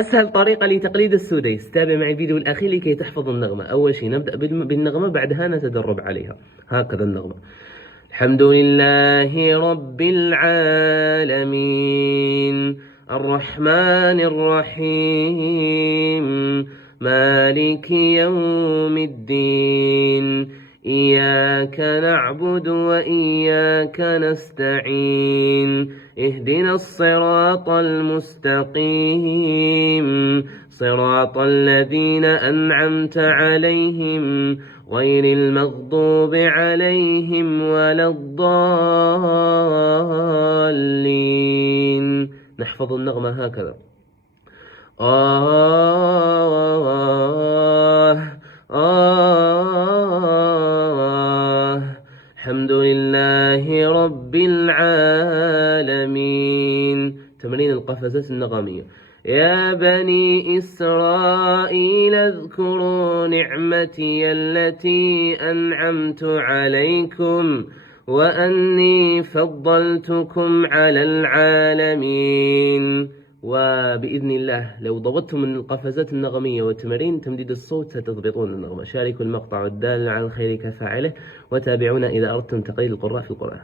أسهل طريقة لتقليد السديس، تابع معي الفيديو الأخير لكي تحفظ النغمة. أول شيء نبدأ بالنغمة، بعدها نتدرب عليها. هكذا النغمة: الحمد لله رب العالمين الرحمن الرحيم مالك يوم الدين إياك نعبد وإياك نستعين اهدنا الصراط المستقيم صراط الذين أنعمت عليهم غير المغضوب عليهم ولا الضالين. نحفظ النغمة هكذا: الحمد لله رب العالمين. تمرين القفزات النغمية: يا بني إسرائيل اذكروا نعمتي التي أنعمت عليكم وأني فضلتكم على العالمين. وبإذن الله لو ضبطتم من القفزات النغمية وتمارين تمديد الصوت ستضبطون النغمة. شاركوا المقطع والدال على الخير كفاعله، وتابعونا إذا أردتم تقليد القراء في القرآن.